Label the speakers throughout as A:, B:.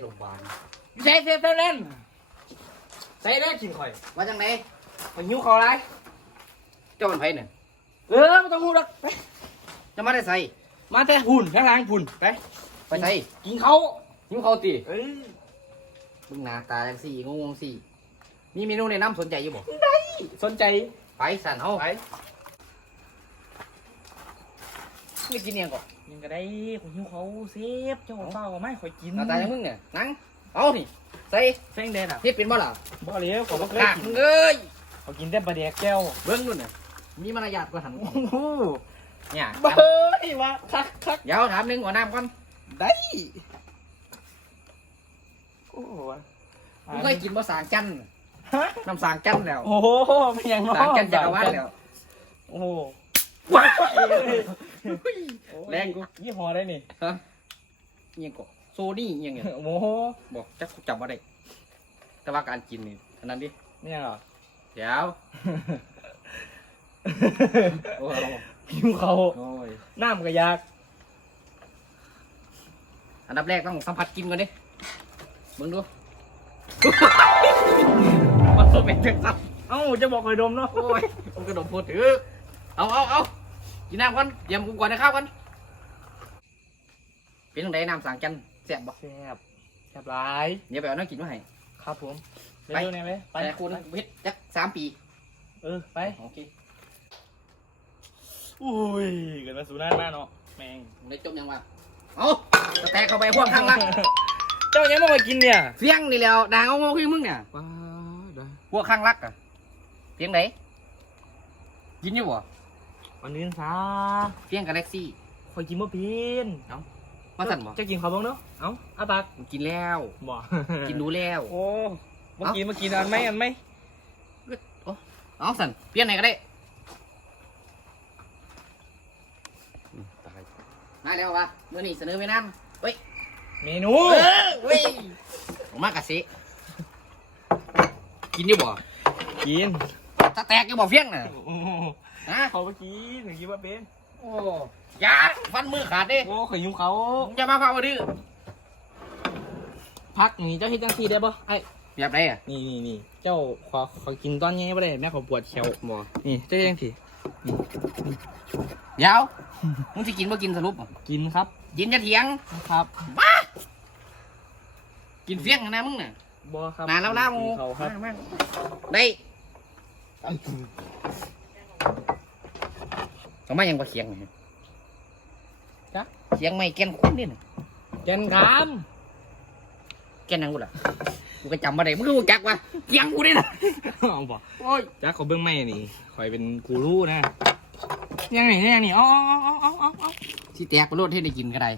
A: ได้โรงพยาบาล
B: ใส่เสียเท่านั้นใส่ได้กินข่อย
A: ว่าจังไหน
B: ข่อยหิวเขาไร
A: เจ้ามันไผเนี่ย
B: เออไม่ต้องพูดหรอกไป
A: จะมาได้ใส่
B: มาแต่หุ่นข้างล่างหุ่นไป
A: ไปใส่
B: กินเขา
A: หิวเขาวตี
B: เอ้ย
A: มึงหน้าตาจังสี่งงๆสี่มีเมนูแนะนำสนใจอยู่บ่
B: สนใจ
A: ไปสั่นเฮา
B: ไป
A: ไม่กินเองก่อน
B: กินก็ได้ข่อยหิวเขาเซฟเจ้าเปล่าไม่ข่อยกิน
A: หน้าตาอย่างมึงเนี่ยนั่งเอานี่ใส่
B: เส้นแดงอะ
A: เฮ็ดเป็นบ่ล่ะ
B: บ่เลี้ยวข่อยบ่เคย
A: กาก
B: กิน
A: มึงเอ้ย
B: ข่อยกินแต่ปลาแดกแก้ว
A: เบิ้งนู่นน่ะมีมารยาทกว่าหัน
B: โอ้โห
A: เนี่ย
B: เบ้ยวะคักคัก
A: เดี๋ยวถามหนึงหัวน้ำก่อน
B: ได้โอ้โห
A: มึงเคยกินบ่สางจันทร์
B: ฮะ
A: น้ำสางจันทร์แล้ว
B: โอ้โหไม่ยังน้อ
A: สางจันทร์จักรวาลแล้ว
B: โอ้โห
A: ว้า
B: แรงกู ยี่ห้อได้นี่
A: ฮะเอียงก็โซนี่เอียงเนี่ย
B: โอ้โห
A: บอกจักจับมาได้แต่ว่าการกินนี่อันนั้นดิ
B: เนี่ยเหรอ
A: เดี๋ยวโอ้ย
B: ผิวเขา
A: โอ้ย
B: น้ำก็ยาก
A: อันดับแรกต้องสัมผัสกินก่อนดิมึงดูมันโซเป็นจังสับ
B: เอ้าจะบอกคอยดมเนาะ
A: โอ้ยผมกระโดดพูดถือเอาเอาเอา กินน้ำก่อนเตรียมกูก่อนนะครับก่อนเป็นยังไงน้ำสางจันทร์แซ่บบ่
B: แซ่บแซ่บหลาย
A: เดี๋ยวไปเอาน้ำกินมาให้
B: ครับผม
A: ไป
B: เร็วๆเนี่ยไหมไป
A: แต่คุณเฮ็ดจักสามปี
B: เออไป
A: โอเค
B: อุ้ยเกิดมาสู่หน้าหน้าเนาะแมง
A: ได้จมยังวะเอาสแตกเข้าไปพวกข้างล่าง
B: เจ้ายังไม่มากินเนี่ย
A: เสียงนี่แล้วด่างเอาโง่ขึ้นมึงเนี่ยพวกข้างรักอะเสียงไหนยินอยู่บ่
B: วันนี้ซา
A: เสียงกาแล็กซี่
B: คอยกินบ่เป็น
A: มาสั่นบ่
B: จะกินเขาบ้างเนาะเอ้าอาปาก
A: กินแล้ว
B: บ่
A: กินดูแล้ว
B: โอ้เมื่อกี้เมื่อกี้อันไหมอันไหม
A: เอาสั่นเปลี่ยนไหนก็ได้ตายได้แล้ววะเมื่อนี้เสนอไม่น้ำเฮ้ย
B: เมนู
A: เออเว้ยออกมากะสิกินอยู่บ่
B: กิน
A: สแตกอยู่บ่เฟี้ยงน่ะ
B: โอ้โห
A: ฮะ
B: เขาเมื่อกี้หนูคิดว่าเป็น
A: โอ้ยาฟันมือขาดดิ
B: โอ้ข่อยยุ่งเขา
A: มึงจะมาฟังมาดื้อ
B: พักนี่เจ้าเฮ็ดจังซี่ได้บ่ไอ้
A: แบบไรอะ
B: นี่นี่นี่เจ้าขอขอกินตอนนี้บ่ได้แม่ขอปวดแขว
A: บ่
B: นี่เจ้าเฮ็ดจังซี่
A: เดี๋ยวมึงจะกินบ่กินสรุปบ่
B: กินครับ
A: กินจะเถียง
B: ครับ
A: กินเฟี้ยงนะมึงน่ะ
B: บ่ครับ
A: นานแล้วนะมู
B: กิเขาครับ
A: มามาได้ทำไมยังบ่เคียงนี่
B: จ๊ะ
A: เคียงไม่แก่นคุ้นนี่น่ะ
B: แกนกาม
A: แก่นยังกูล่ะกูก็จำมาได้มึงรู้จักวะเคียงกูนี่น่ะ
B: เอาบ่
A: โอ้ย
B: จ้าเขาเบิ่งไม่นี่คอยเป็นกูรู้นะ ยังนี่ยังนี่อ๋ออ๋ออ๋ออ๋ออ๋อ
A: สิแตกไปโลดให้ได้กินก็ได้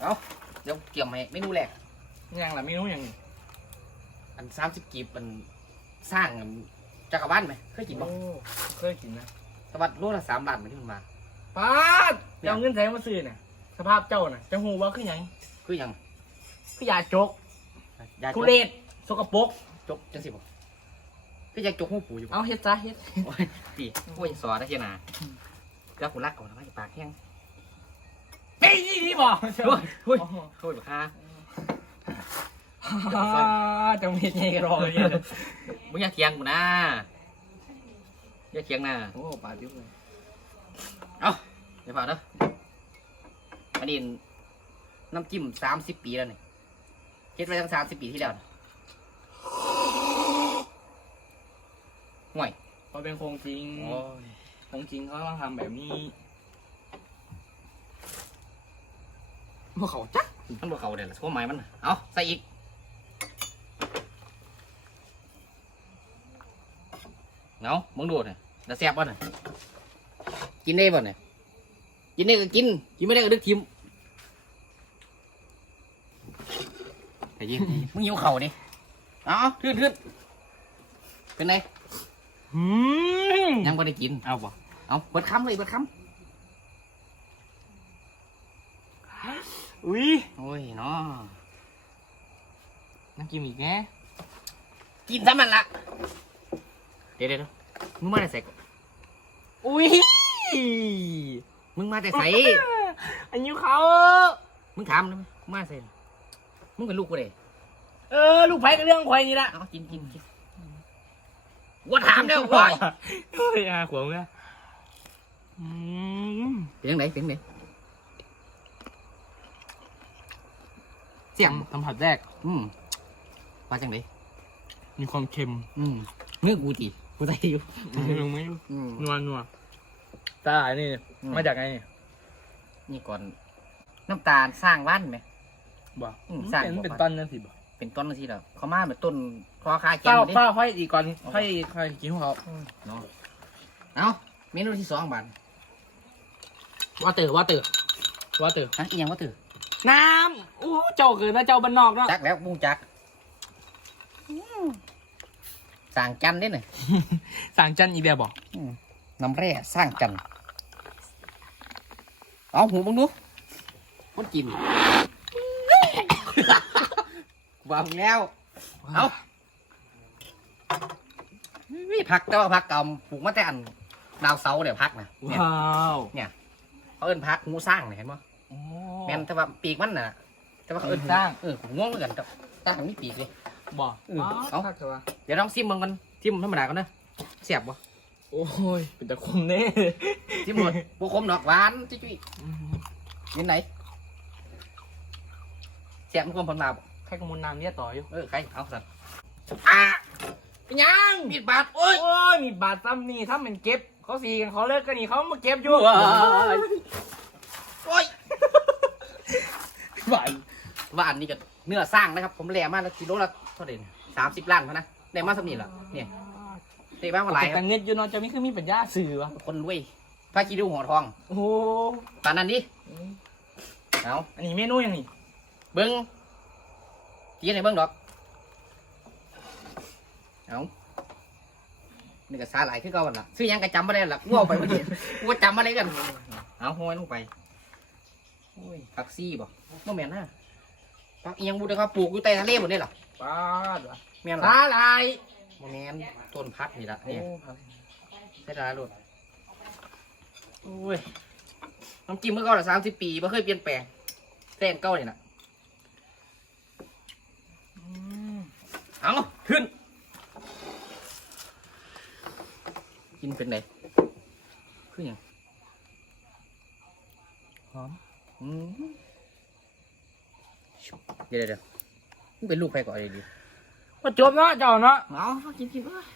A: เอาเดี๋ยวเกี่ยมให้เมนูแรก
B: ยังล่ะไม่รู้ยังนี่
A: อันสามสิบกีบมันสร้างอันจักรวาลไหมเคยกินบ่
B: โอ้เคยกินนะ
A: สวัสดโลละสามบาทมันที่มันมา
B: ป้าดเจ้าเงินใส่มาซื้อน่ะ สภาพเจ้าน่ะจะหูว่าคือหยัง
A: คือหยัง
B: คือยาจก
A: ยาจ
B: ทุ
A: ก
B: เรศสกปรก
A: จกจังสิบ่คืออยากจกหูปูอยู่บ่
B: เอาเฮ็ดซะเฮ็ด
A: โอ้ยปีโอ้ยสอได้เชียนาแล้วกูรักก่อนทำไมปากแห้ง
B: เฮ้ยนี่นี่บ่
A: โอ้ยโอ้ยโอ้ยบักฮา
B: จังเฮ็ดไงกันรอเลย
A: มึงอย่าเถียงกูนะอย่าเถียงนะ
B: โอ้ปาดยุ่งเลย
A: เอาเดี๋ยวฝากเด้ออันนี้น้ำจิ้มสามสิบปีแล้วนี่เฮ็ดไว้ตั้งสามสิบปีที่แล้วน่ะห่วย
B: พอเป็นโครงจริง
A: โอ้ย
B: โครงจริงเขาต้องทำแบบนี้
A: พวกเขาจักมันบอกเขาเดี๋ยวละข้อหมายมันน่ะเอาใส่อีก เนามึงดูเนี่ยแล้วแซ่บป่ะเนี่ยกินได้ป่ะเนี่ยกินได้ก็กิน กินไม่ได้ก็ดึกทิมแต่ยิงมึงหิวเข่านี่เอาเอาทื่นทื่นเป็นไง
B: อืม
A: ยังไม่ได้กิน เอาป่ะเอาเปิดคำเลยเปิดค
B: อุ้ยำ
A: โอ้ยเนาะ
B: น้ำกินอีกแน่
A: กินซะมันละ เดี๋ยวเดี๋ยวเดี๋ยวมึงมาได้ใส่ก่อน
B: อุ้ย
A: มึงมาแต่ไส
B: อันนี้เขา
A: มึงถามได้ไหมมึงมาเซ็นมึงเป็นลูกกูเด้
B: เออ ลูกไผ่กับเรื่องควายนี่ละ
A: เอากินกินกินว่าถามแล้วบ่อย
B: เฮ้ยอาขวงเนี่ยอืม
A: เป็นยังไงเป็นยังไงเสียง
B: สัมผัสแรก
A: อืมว่าจังไง
B: มีความเค็ม
A: อืมเนื้อกูตี กูใจอยู่
B: ลงไม่รู้
A: อืม
B: นัวนัวตาอันนี่มาจากไงเนี่ย
A: นี่ก่อน น้ำตาลสร้างบ้านไหม
B: บอก
A: อืมสร้าง
B: เป็น
A: บอก
B: เป็น
A: ว่า
B: ต้นนั่นสิบอก
A: เป็นต้นที่แล้วเขามาแบบต้นคอคาแก
B: เฝ้า
A: ดิ
B: เฝ้าไฟอีกก่อนไฟไฟกินของเขา
A: เนาะเอาเมนูที่สองบาน
B: ว่าเตอว่าเตอว่าเตอ
A: ฮะอีหยังว่าตื่น
B: น้ำอู้เจ้าเกิดนะเจ้าบ้านนอกเนาะ
A: จักแล้วปุ้งจัก สร้างจันทร์ได้หน่อย
B: สั่งจันอีเบียบอก
A: น้ำแร่สร้างจันทร์เอาหูมึงดูคนกินวางแล้ว เอานี่พักแต่ว่าพักเก่าปลูกมาแต่อันดาวเสาเนี่ยพักนะเนี่ย
B: ว้าว
A: เขาเอิ้นพักหูสร้างเนี่ยเห็นมั้
B: โอ้
A: แม่นแต่ว่าปีกมันน่ะ แต่ว่าเขาเอิ้น
B: สร้าง
A: เออผมง่วงเหมือนกันแต่สร้างมีปีกเลย
B: บอก
A: เออเอา
B: คักเถอะวะ
A: เดี๋ยวลองซิมมึงกันซิมธรรมดาก่อนนะเสียบบ่
B: โอ้ย เป็นตะคุมเน่
A: ซิมหมดบุคมดอกหวานจุ้ยๆยินไหนเสียบมันความผลมาบ่
B: ใครกำมลน้ำเนี่ยต่ออยู่
A: เออใครเอาสัตว์อะเป็นยังมีดบาดโอ้ย
B: โอ้ย มีบาดซ้ำนี่ถ้ามันเก็บ เขาสีกันเขาเลิกกันนี่เขามาเก็บอยู่
A: โอ้ยหวานหวานนี่ก็เนื้อสร้างนะครับ ผมแหลมมากแล้วกิโลละ เท่าไหร่สามสิบล้านเท่านะได้มาสำนีละเนี่ยได้บ้างมาหลายค
B: แต่
A: รับ
B: เงินอยู่เนอนจะไม่คือมีปัญญาสื่อวะ
A: คนรวยพระคิดูหัวทอง
B: โอ้โห
A: ตอนนั้นดิเอา
B: อันนี้เมนูยังนี่
A: เบิ้งกินให้เบิ้งดอกเอานี่ก็ซาหลายขึ้นเก่ากันละซื้อหยังก็จำไม่ได้ละง่วงไปเมื่อกี้กูก็จำอะไรกันเอาห้อยลงไปโอ้ยผักซี่บ่บ่แม่นนะผักเอียงบุตรครับปลูกอยู่ใต้ทะเลหมดเลยเหรอ
B: ป้าดวะ
A: แม่นเหรอ
B: สาลาย
A: บ่แม่นต้นพัดนี่ละ
B: โอ้
A: เนี่ย
B: ครับ
A: ใช่ละลูกโอ้ยน้ำจิ้มเมื่อก่อนละสามสิบปีไม่เคยเปลี่ยนแปลงแป้งเก่าเนี่ยนะ
B: อืม
A: เอาขึ้น กินเป็นไงขึ้นยัง
B: หอม
A: อืมเดี๋ยวเดี๋ยวเดี๋ยว มึงเป็นลูกใครก่อนเลยดิ
B: ก็จบเนาะเจ้าเนาะ
A: เอากินกินเอ้ย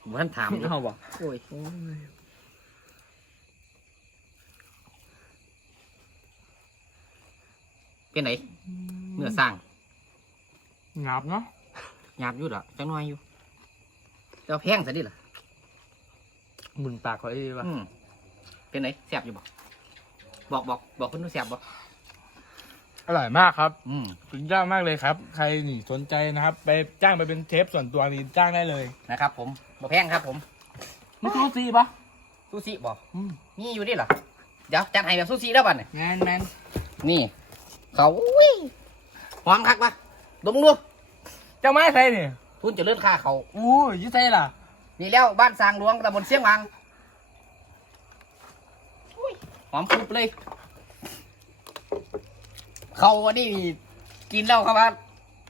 A: ผมท่านถามอยู่
B: เอาบอก
A: โอ้ยเป็นไหนเนื้อสร้าง
B: งับเนาะ
A: หยาบอยู่เหรอจังน้อยอยู่แต่ว่าแพงซะดิล่ะ
B: บุญปากเขาไอ้ดีวะ
A: อืมเป็นไหนแซ่บอยู่บ่บอกบอกบอกคนดูแซ่บบ่
B: อ ร่อยมากครับ
A: อืม
B: สุดยอดมากเลยครับ ใครนี่สนใจนะครับ ไปจ้างไปเป็นเชฟส่วนตัวนี่จ้างได้เลย
A: นะครับ ผมบ่แพงครับ ผม
B: ไม่ซูซี่ปะ
A: ซูชิบ่
B: อืม
A: นี่อยู่ดิเหรอเดี๋ยวจัดให้แบบซูชิแล้วบัดเนี่ย
B: แมนแมน
A: นี่ เขาอุ้ยหอมคักปะดมดู
B: เจ้าไม้ใส่นี่
A: ทุนเจะเลื่อนค่าเขา
B: อู้ยยี่ใส่ล่ะ
A: นี่แล้วบ้านสร้างหลวงตำบลเสียงวังอุ้ยหอมครุบเลย เขาอันนี้กินแล้วครับว่า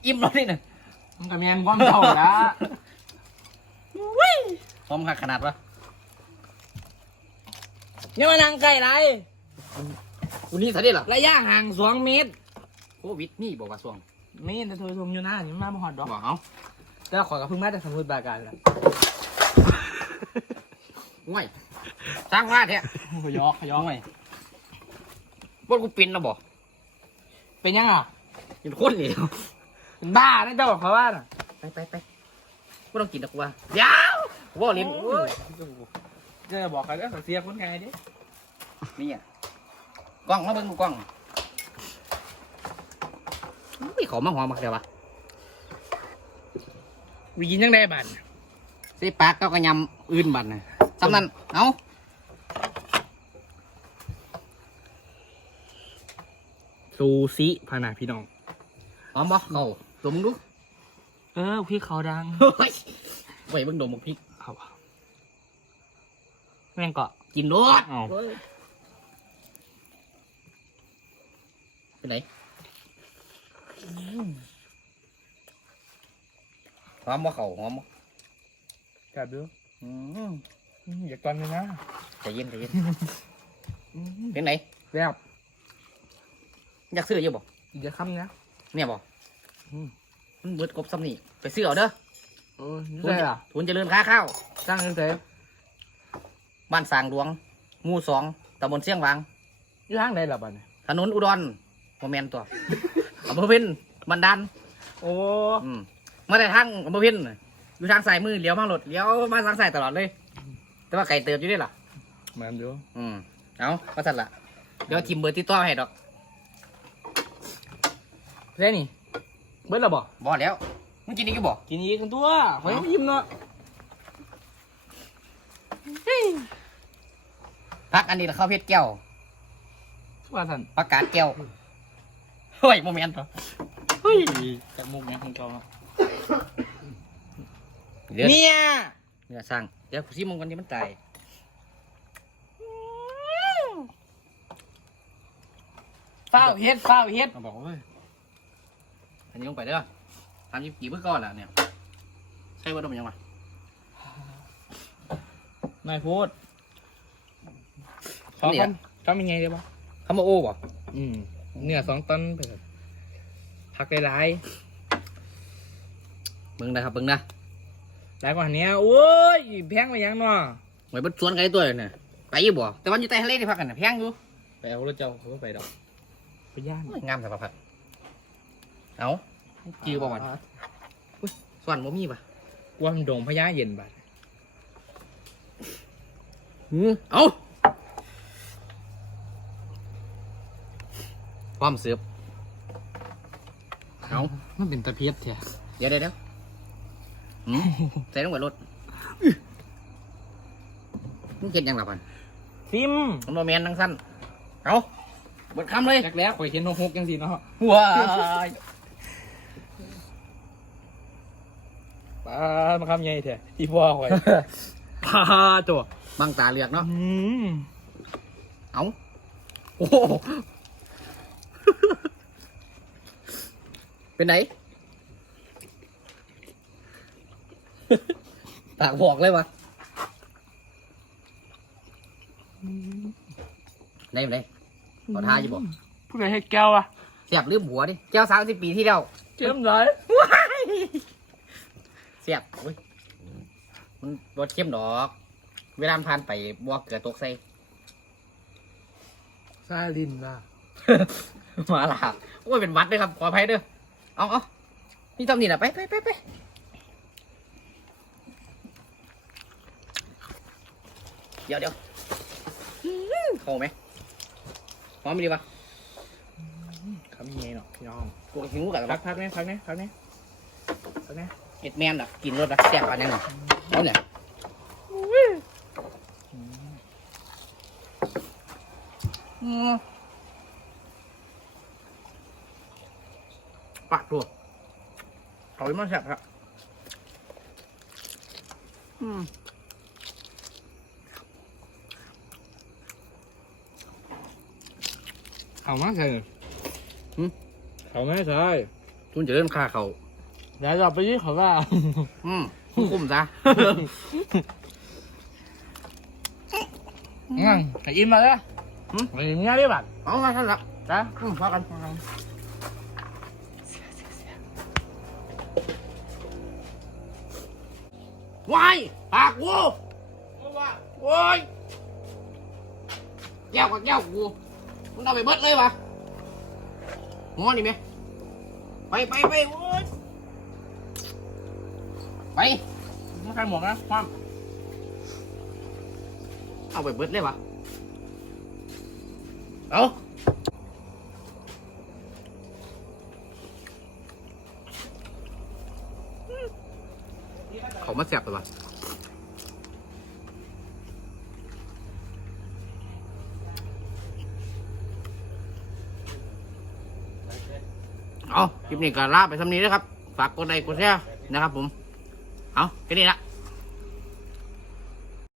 A: อิ่มแล้วนี่น่ะ
B: มันกับแมนความเจ้าละ
A: หอมคักขนาดวะ
B: นี่มานั่งใกล้ไร
A: วันนี้สันนี่เหรอ
B: ระยะห่างสองเมตร
A: โควิดนี่บอกว่าส่วง
B: เมตรแต่โทรชมอยู่หน้านี่มาบ่ฮอดดอก
A: บอกเอา
B: แต่ขอยกับพึ่งมาแต่สมุทรปราการแหละ
A: ห่วยสร้างว่าแท้
B: ขยอกขยอก
A: ห่วยบนกูเป็นแล้วบอก
B: เป็นยังอะ
A: เป็นคนเหลว
B: เป็นบ้านะเจ้าเขาว่าน่ะ
A: ไปไปไปกูต้องกินนะกูว่ายาวว่าเล่น
B: โอ้ยจะบอกใครก็เสียคนไงดิ
A: นี่อะกล้องมาเบิ่งดูกล้องไม่ขอมาหอมมากเลยวะ
B: วีกินยังได้บัตร
A: ใส่ปากก็กระยำอื่นบัดนะสำนั้นเอา
B: ซูซิพานาพี่น้อง
A: หอมบ่เขาดมดู
B: เออพี่เขาดัง
A: เฮ้ยไว้เบิ่งดมบักพริก
B: ครับแม่งเกาะ
A: กินรส
B: อ้าว
A: เป็นไหนหอมบ่เข่าหอมบ่
B: กัดดู
A: อืม
B: อย่าตอนเลยนะ
A: ใจเย็นใจเย็นเป็นไหน
B: แซ่บ
A: อยากซื้ออยู่บ่
B: อย่าค้ำนะ
A: เนี่ยบ่
B: อืม
A: มันเบิดกบซ้ำนี่ไปซื้อเอาเด้อ
B: เออนี่ได้ล่ะ
A: ทุนเจริญค้าข้าว
B: สร้างเงินเสร็จ
A: บ้านสางหลวงหมู่สองตำบลเสียงหวาง
B: อยู่ทางไหนล่ะบ้านย
A: ถนนอุดรโมเมนตัวอำเภอเพ็ญบันดาล
B: โอ้
A: อืมมาแต่ทางอำเภอเพ็ญน่ะอยู่ทางสายมือเลี้ยวมารถเลี้ยวมาทางสายตลอดเลย แต่ว่าไก่เติบอยู่ด้วยล่ะ
B: แม่นดู
A: อืม เอาก็สั่นละเดี๋ยวทิมเบอร์ติดต่อให้ดอก
B: เซ่นี่ เบิดและบ่
A: บ่แล้วมึงกินนี่กี่บ่
B: กินอีกกันตัวขอยยังยิ้มเนาะ
A: พักอันนี้ละข้าวเพชรแก้ว
B: ว่าสัน
A: ประกาศแก้วเฮ้ยโมเมนต์ตัว
B: เฮ้ยจากมุกเนี่ยของเก่าเนาะ
A: เดี๋ยว
B: เนี่ย
A: เนี่ยสั่งเดี๋ยวซีมงกันนี้มันตาย
B: เฝ้าเฮ็ดเฝ้าเฮ็ด
A: มาบอกเว้ย อันนี้ลงไปเด้อทำยี่กี่เมื่อก่อนล่ะเนี่ย ใช่ว่าดมยังไง
B: นายพูดขอคำคำยังไงได้บ่
A: คำว่าโอ้บ่
B: อืมเนื้อสองตันไปเถอะพักหลาย
A: เบิ่งนะครับเบิ่งนะ
B: ๆหลายกว่าอันเนี้ยโอ้ยแพงไปยังเนาะ
A: ไว้เบดสวนไก่ตัวเนี่ยไปอยู่บ่แต่วันอยู่ใต้ทะเลที่พักกันน่ะแพงอยู่
B: ไปเอารถเจ้าเขาก็ไปดอกไปย่าน
A: โอ้ยงามสับพัด เอาจือบ่วันส่วนบ่มีป่ะ
B: กวางดงพญาเย็นบัด
A: หือเอาความเสือบเอา
B: มันเป็นตะเพียบแท้
A: เดี๋ยวเดี๋ยวเดี๋ยวหืมใส่ลงไปรถมึงเก็ดยังหลับพัน
B: ซิม
A: มันโมเมนทั้งสั้นเอาเบิดคำเลย
B: แรกแล้วข่อยเห็นหกหกยังสิเนาะ
A: ว้าย
B: ป้ามาคำใหญ่แท้ที่พ่อข่อยป้าตัว
A: บังตาเหลือกเนาะ
B: อืม
A: เอาโอ้โหเป็นไหนปากบอกเลยวะได้ไหมได้ขอท้าอยู่บ่
B: ผู้ใดเฮ็ดแก้วอะ
A: เสียบลืมหัวดิแก้วสามสิบปีที่แล้ว
B: เจิมเลย
A: เสียบอุ้ยมันรสเข้มดอก เวลามันผ่านไปบวกเกลือตกใส่
B: ซาลินล่ะ
A: มาหลาบโอ้ยเป็นหวัดเลยครับ ขออภัยเด้อเอาเอานี่ทำนี่แหละไปไปไปไปเดี๋ยวเดี๋ยวอื้อเข้าไหมพร้อมดีปะ
B: คำใหญ่เนาะพี่น้อง
A: กูหิวกัน
B: พั
A: แล้
B: กพักเนี่ยพักเนี่ยพักเนี่ยพักเนี่ย
A: เอ็ดแมนอะกินรสอะแซ่บอันนี้หนึ่งเอาเนี่ยอืมปากตัวเขาไม่มาแซ่บครับอืม
B: เขามาใช่เขาไม่ใช่
A: ทุนจะเริ่มค่าเขา
B: เดี๋ยวเราไปยี่เขาว่า
A: อืมคุ้มซะ
B: อืมให้อิ่มมาเลยไปอิ่มง่ายดิบัด
A: เอามาท่านละ
B: จ้ะ
A: อืมพอกันพอกันวายปากกูโอ้ยแก้วกับแก้วกูมึงเอาไปเบิดเลยวะงอนี่ไหมไปไปไปโอ้ย ไป
B: ไม่ใครหมวกนะความ
A: เอาไปเบิดเลยวะเอาเขามาแสบเลยวะเอาคลิปนี้ก็ลาไปทำนี้นะครับ ฝากกดไลค์กดแชร์นะครับผม เอาแค่นี้ละ